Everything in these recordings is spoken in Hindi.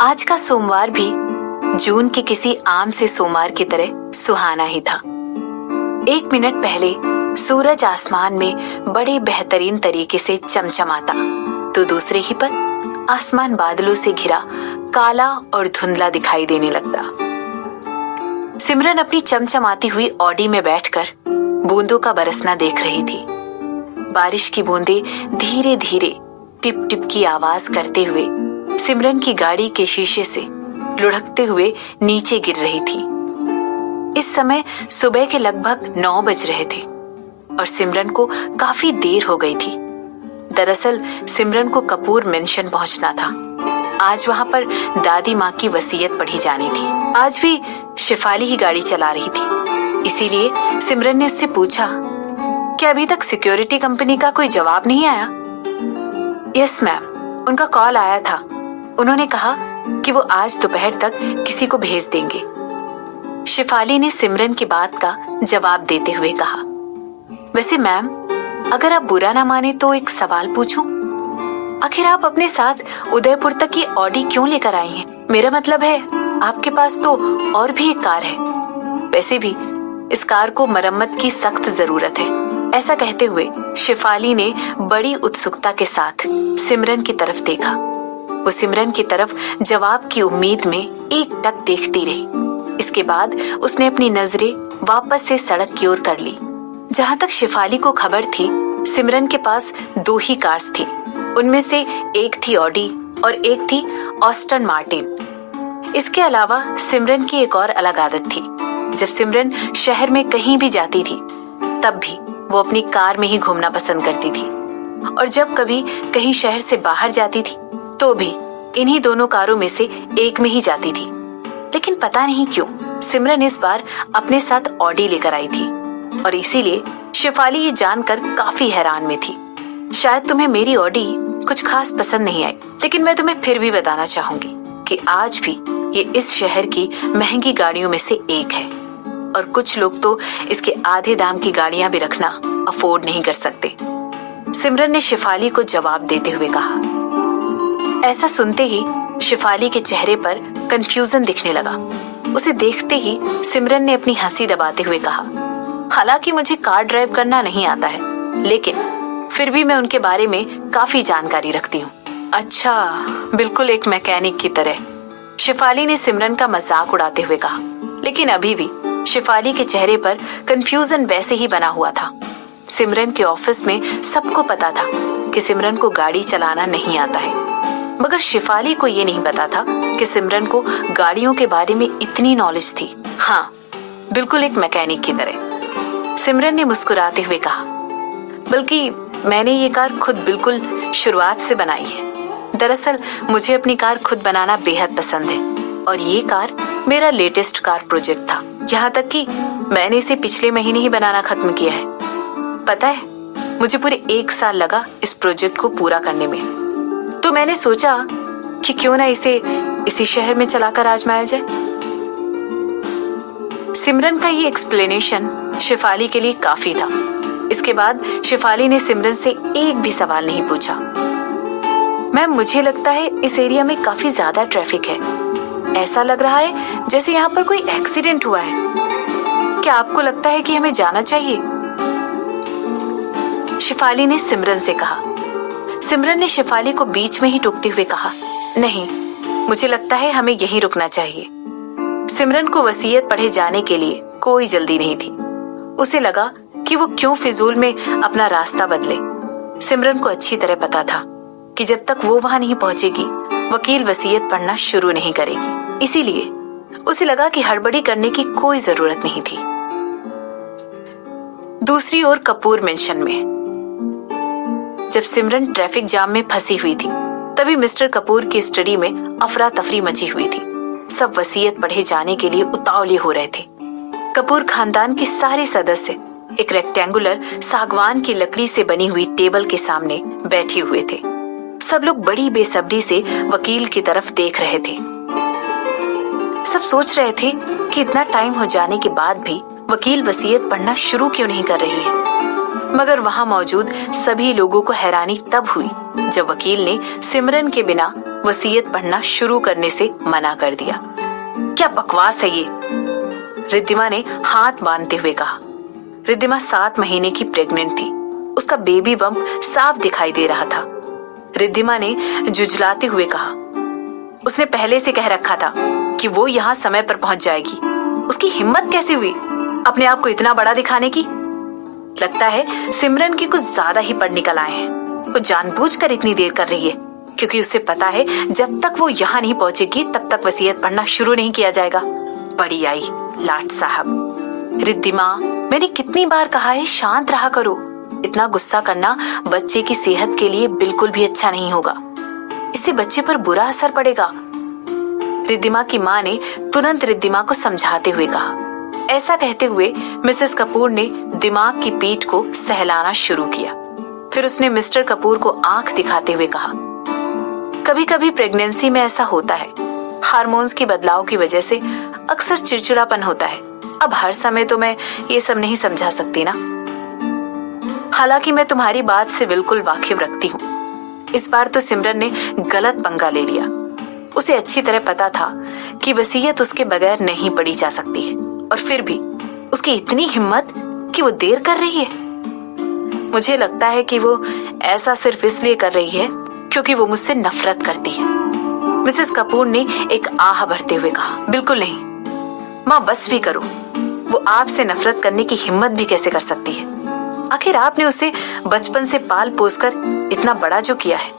आज का सोमवार भी जून के किसी आम से सोमवार की तरह सुहाना ही था। 1 मिनट पहले सूरज आसमान में बड़े बेहतरीन तरीके से चमचमाता, तो दूसरे ही पल आसमान बादलों से घिरा काला और धुंधला दिखाई देने लगता। सिमरन अपनी चमचमाती हुई ऑडी में बैठकर बूंदों का बरसना देख रही थी। बारिश की बूंदें धीरे धीरे टिप टिप की आवाज करते हुए सिमरन की गाड़ी के शीशे से लुढ़कते हुए नीचे गिर रही थी। इस समय सुबह के लगभग 9 बज रहे थे और सिमरन को काफी देर हो गई थी। दरअसल सिमरन को कपूर मेंशन पहुंचना था। आज वहां पर दादी माँ की वसीयत पढ़ी जानी थी। आज भी शिफाली ही गाड़ी चला रही थी, इसीलिए सिमरन ने उससे पूछा, क्या अभी तक सिक्योरिटी कंपनी का कोई जवाब नहीं आया? यस मैम, उनका कॉल आया था। उन्होंने कहा कि वो आज दोपहर तक किसी को भेज देंगे। शिफाली ने सिमरन की बात का जवाब देते हुए कहा, वैसे मैम, अगर आप बुरा ना माने तो एक सवाल पूछूं? आखिर आप अपने साथ उदयपुर तक की ऑडी क्यों लेकर आई हैं? मेरा मतलब है, आपके पास तो और भी एक कार है। वैसे भी इस कार को मरम्मत की सख्त जरूरत है। ऐसा कहते हुए शिफाली ने बड़ी उत्सुकता के साथ सिमरन की तरफ देखा। वो सिमरन की तरफ जवाब की उम्मीद में एकटक देखती रही। इसके बाद उसने अपनी नजरें वापस से सड़क की ओर कर ली। जहां तक शिफाली को खबर थी, सिमरन के पास 2 ही कार्स थी। उनमें से एक थी ऑडी और एक थी ऑस्टन मार्टिन। इसके अलावा सिमरन की एक और अलग आदत थी। जब सिमरन शहर में कहीं भी जाती थी, तब भी वो अपनी कार में ही घूमना पसंद करती थी, और जब कभी कहीं शहर से बाहर जाती थी तो भी इन्हीं दोनों कारों में से एक में ही जाती थी। लेकिन पता नहीं क्यों सिमरन इस बार अपने साथ ऑडी लेकर आई थी, और इसीलिए शिफाली ये जानकर काफी हैरान में थी। शायद तुम्हें मेरी ऑडी कुछ खास पसंद नहीं आई, लेकिन मैं तुम्हें फिर भी बताना चाहूंगी कि आज भी ये इस शहर की महंगी गाड़ियों में से एक है, और कुछ लोग तो इसके आधे दाम की गाड़ियां भी रखना अफोर्ड नहीं कर सकते। सिमरन ने शिफाली को जवाब देते हुए कहा। ऐसा सुनते ही शिफाली के चेहरे पर कंफ्यूजन दिखने लगा। उसे देखते ही सिमरन ने अपनी हंसी दबाते हुए कहा, हालांकि मुझे कार ड्राइव करना नहीं आता है, लेकिन फिर भी मैं उनके बारे में काफी जानकारी रखती हूँ। अच्छा, बिल्कुल एक मैकेनिक की तरह, शिफाली ने सिमरन का मजाक उड़ाते हुए कहा। लेकिन अभी भी शिफाली के चेहरे पर कंफ्यूजन वैसे ही बना हुआ था। सिमरन के ऑफिस में सबको पता था कि सिमरन को गाड़ी चलाना नहीं आता है, मगर शिफाली को ये नहीं पता था कि सिमरन को गाड़ियों के बारे में इतनी नॉलेज थी। हाँ, बिल्कुल एक मैकेनिक की तरह, सिमरन ने मुस्कुराते हुए कहा। बल्कि मैंने ये कार खुद बिल्कुल शुरुआत से बनाई है। दरअसल मुझे अपनी कार खुद बनाना बेहद पसंद है, और ये कार मेरा लेटेस्ट कार प्रोजेक्ट था। यहाँ तक कि मैंने इसे पिछले महीने ही बनाना खत्म किया है। पता है, मुझे पूरे 1 साल लगा इस प्रोजेक्ट को पूरा करने में। तो मैंने सोचा कि क्यों ना इसे इसी शहर में चलाकर आजमाया जाए। सिमरन का ये एक्सप्लेनेशन शिफाली के लिए काफी था। इसके बाद शिफाली ने सिमरन से एक भी सवाल नहीं पूछा। मैम, मुझे लगता है इस एरिया में काफी ज्यादा ट्रैफिक है। ऐसा लग रहा है जैसे यहाँ पर कोई एक्सीडेंट हुआ है। क्या आपको लगता है कि हमें जाना चाहिए? शिफाली ने सिमरन से कहा। सिमरन ने शिफाली को बीच में ही टोकते हुए कहा, नहीं, मुझे लगता है हमें यहीं रुकना चाहिए। सिमरन को वसीयत पढ़े जाने के लिए कोई जल्दी नहीं थी। उसे लगा कि वो क्यों फिजूल में अपना रास्ता बदले। सिमरन को अच्छी तरह पता था कि जब तक वो वहां नहीं पहुंचेगी, वकील वसीयत पढ़ना शुरू नहीं करेगी। इसीलिए उसे लगा कि हड़बड़ी करने की कोई जरूरत नहीं थी। दूसरी ओर कपूर मेंशन में जब सिमरन ट्रैफिक जाम में फंसी हुई थी, तभी मिस्टर कपूर की स्टडी में अफरा तफरी मची हुई थी। सब वसीयत पढ़े जाने के लिए उतावले हो रहे थे। कपूर खानदान के सारे सदस्य एक रेक्टेंगुलर सागवान की लकड़ी से बनी हुई टेबल के सामने बैठे हुए थे। सब लोग बड़ी बेसब्री से वकील की तरफ देख रहे थे। सब सोच रहे थे कि इतना टाइम हो जाने के बाद भी वकील वसीयत पढ़ना शुरू क्यों नहीं कर रही है। मगर वहां मौजूद सभी लोगों को हैरानी तब हुई जब वकील ने सिमरन के बिना वसीयत पढ़ना शुरू करने से मना कर दिया। क्या बकवास है ये, रिद्धिमा ने हाथ बांधते हुए कहा। रिद्धिमा 7 महीने की प्रेग्नेंट थी। उसका बेबी बम्प साफ दिखाई दे रहा था। रिद्धिमा ने जुझलाते हुए कहा, उसने पहले से कह रखा था कि वो यहाँ समय पर पहुंच जाएगी। उसकी हिम्मत कैसे हुई अपने आप को इतना बड़ा दिखाने की? लगता है सिमरन की कुछ ज्यादा ही पढ़ निकल आए हैं। वो जानबूझकर इतनी देर कर रही है क्योंकि उसे पता है जब तक वो यहाँ नहीं पहुंचेगी तब तक वसीयत पढ़ना शुरू नहीं किया जाएगा। बड़ी आई लाट साहब। रिद्धिमा, मैंने कितनी बार कहा है शांत रहा करो। इतना गुस्सा करना बच्चे की सेहत के लिए बिल्कुल भी अच्छा नहीं होगा। इससे बच्चे पर बुरा असर पड़ेगा। रिद्धिमा की माँ ने तुरंत रिद्धिमा को समझाते हुए कहा। ऐसा कहते हुए मिसेस कपूर ने दिमाग की पीठ को सहलाना शुरू किया। फिर उसने मिस्टर कपूर को आंख दिखाते हुए कहा, कभी कभी प्रेगनेंसी में ऐसा होता है। हार्मोन्स की बदलाव की वजह से अक्सर चिड़चिड़ापन होता है। अब हर समय तो मैं ये सब नहीं समझा सकती ना। हालांकि मैं तुम्हारी बात से बिल्कुल वाकिफ रखती हूँ। इस बार तो सिमरन ने गलत पंगा ले लिया। उसे अच्छी तरह पता था कि वसीयत उसके बगैर नहीं पढ़ी जा सकती है, और फिर भी उसकी इतनी हिम्मत कि वो देर कर रही है। मुझे लगता है कि वो ऐसा सिर्फ इसलिए कर रही है क्योंकि वो मुझसे नफरत करती है। मिसेस कपूर ने एक आह भरते हुए कहा, बिल्कुल नहीं माँ, बस भी करो। वो आपसे नफरत करने की हिम्मत भी कैसे कर सकती है? आखिर आपने उसे बचपन से पाल पोसकर इतना बड़ा जो किया है।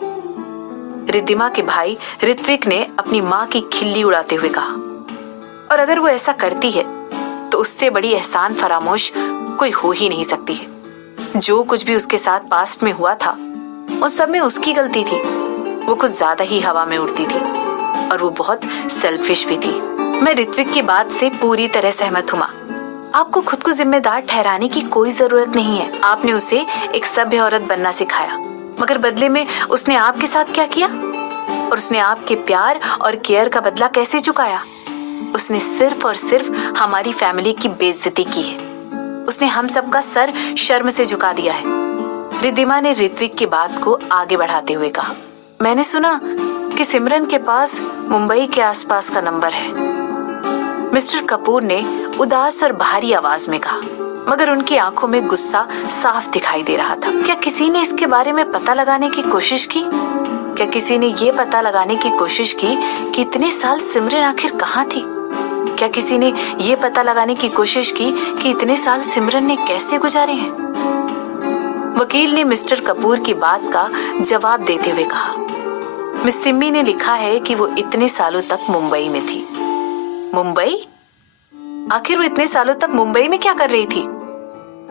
रिद्धिमा के भाई ऋत्विक ने अपनी माँ की खिल्ली उड़ाते हुए कहा, और अगर वो ऐसा करती है तो उससे बड़ी एहसान फरामोश कोई हो ही नहीं सकती है। जो कुछ भी उसके साथ पास्ट में हुआ था उस सब में उसकी गलती थी। वो कुछ ज्यादा ही हवा में उड़ती थी और वो बहुत सेल्फिश भी थी। मैं ऋत्विक की बात से पूरी तरह सहमत हूँ माँ। आपको खुद को जिम्मेदार ठहराने की कोई जरूरत नहीं है। आपने उसे एक सभ्य औरत बनना सिखाया, मगर बदले में उसने आपके साथ क्या किया? और उसने आपके प्यार और केयर का बदला कैसे चुकाया? उसने सिर्फ और सिर्फ हमारी फैमिली की बेइज्जती की है। उसने हम सबका सर शर्म से झुका दिया है। रिद्धिमा ने ऋत्विक की बात को आगे बढ़ाते हुए कहा, मैंने सुना कि सिमरन के पास मुंबई के आसपास का नंबर है। मिस्टर कपूर ने उदास और भारी आवाज में कहा, मगर उनकी आंखों में गुस्सा साफ दिखाई दे रहा था। क्या किसी ने इसके बारे में पता लगाने की कोशिश की? क्या किसी ने ये पता लगाने की कोशिश की कि इतने साल सिमरन आखिर कहाँ थी? क्या किसी ने ये पता लगाने की कोशिश की कि इतने साल सिमरन ने कैसे गुजारे हैं? वकील ने मिस्टर कपूर की बात का जवाब देते हुए कहा, मिस सिम्मी ने लिखा है कि वो इतने सालों तक मुंबई में थी। मुंबई? आखिर वो इतने सालों तक मुंबई में क्या कर रही थी?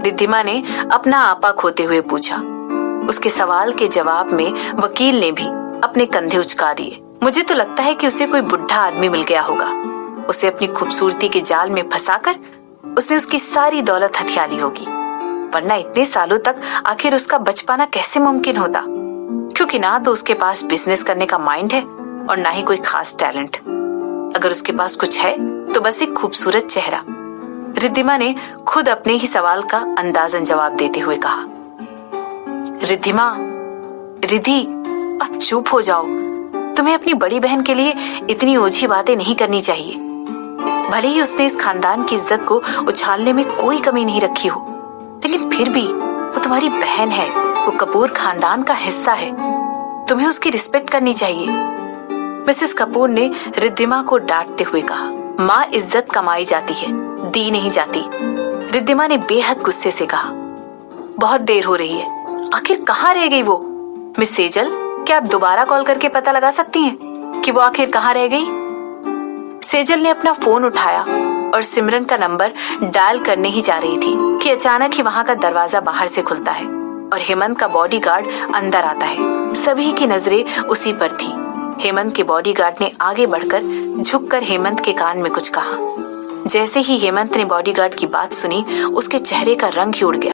रिद्धिमा ने अपना आपा खोते हुए पूछा। उसके सवाल के जवाब में वकील ने भी अपने कंधे उचका दिए। मुझे तो लगता है कि उसे कोई बुढ़ा आदमी मिल गया होगा। उसे अपनी खूबसूरती के जाल में फंसाकर उसने उसकी सारी दौलत हथिया ली होगी, वरना इतने सालों तक आखिर उसका बच पाना कैसे मुमकिन होता? क्योंकि ना तो उसके पास बिजनेस करने का माइंड है और ना ही कोई खास टैलेंट। अगर उसके पास कुछ है तो बस एक खूबसूरत चेहरा। रिद्धिमा ने खुद अपने ही सवाल का अंदाजन जवाब देते हुए कहा, रिद्धिमा, रिद्धि, अब चुप हो जाओ। तुम्हें अपनी बड़ी बहन के लिए इतनी ओछी बातें नहीं करनी चाहिए। भले ही उसने इस खानदान की इज्जत को उछालने में कोई कमी नहीं रखी हो, लेकिन फिर भी वो तुम्हारी बहन है। वो कपूर खानदान का हिस्सा है। तुम्हें उसकी रिस्पेक्ट करनी चाहिए। मिसेस कपूर ने रिद्धिमा को डांटते हुए कहा, माँ इज्जत कमाई जाती है, दी नहीं जाती। रिद्धिमा ने बेहद गुस्से से कहा, बहुत देर हो रही है, आखिर कहाँ रह गई वो? मिस सेजल, क्या आप दोबारा कॉल करके पता लगा सकती हैं कि वो आखिर कहाँ रह गई? सेजल ने अपना फोन उठाया और सिमरन का नंबर डायल करने ही जा रही थी कि अचानक ही वहां का दरवाजा बाहर से खुलता है और हेमंत का बॉडीगार्ड अंदर आता है। सभी की नजरें उसी पर थी। हेमंत के बॉडीगार्ड ने आगे बढ़कर झुककर हेमंत के कान में कुछ कहा। जैसे ही हेमंत ने बॉडीगार्ड की बात सुनी, उसके चेहरे का रंग ही उड़ गया।